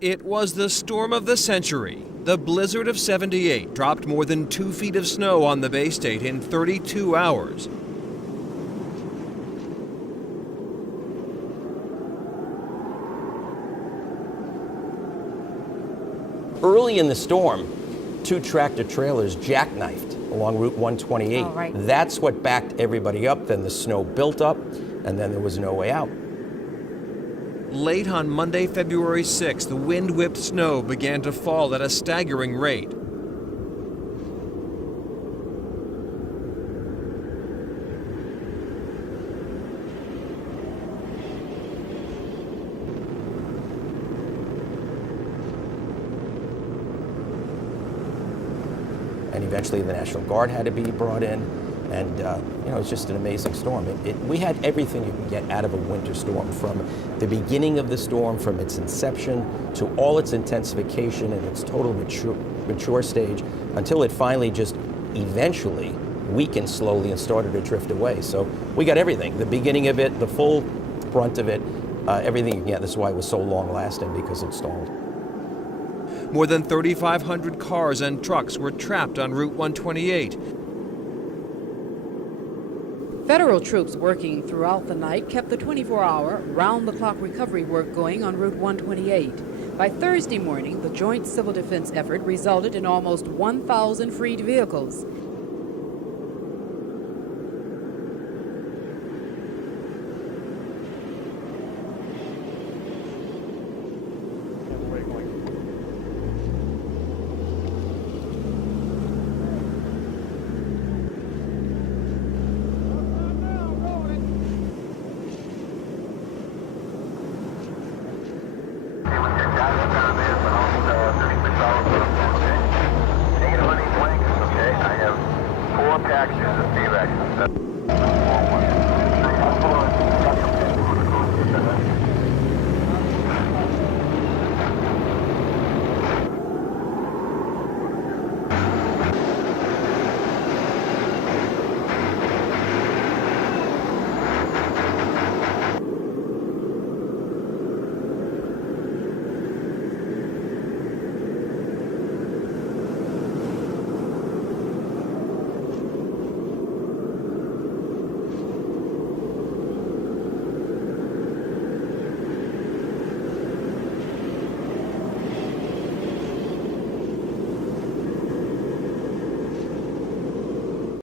It was the storm of the century. The blizzard of '78 dropped more than 2 feet of snow on the Bay State in 32 hours. Early in the storm, 2 tractor trailers jackknifed along Route 128. Oh, right. That's what backed everybody up. Then the snow built up, and then there was no way out. Late on Monday, February 6th, the wind-whipped snow began to fall at a staggering rate. And eventually the National Guard had to be brought in, and it's just an amazing storm. We had everything you can get out of a winter storm, from the beginning of the storm, from its inception to all its intensification and its total mature stage, until it finally just eventually weakened slowly and started to drift away. So we got everything, the beginning of it, the full brunt of it, everything you can get. That's why it was so long lasting, because it stalled. More than 3,500 cars and trucks were trapped on Route 128. Federal troops working throughout the night kept the 24-hour, round-the-clock recovery work going on Route 128. By Thursday morning, the joint civil defense effort resulted in almost 1,000 freed vehicles. I have 4 packages of D-Rex.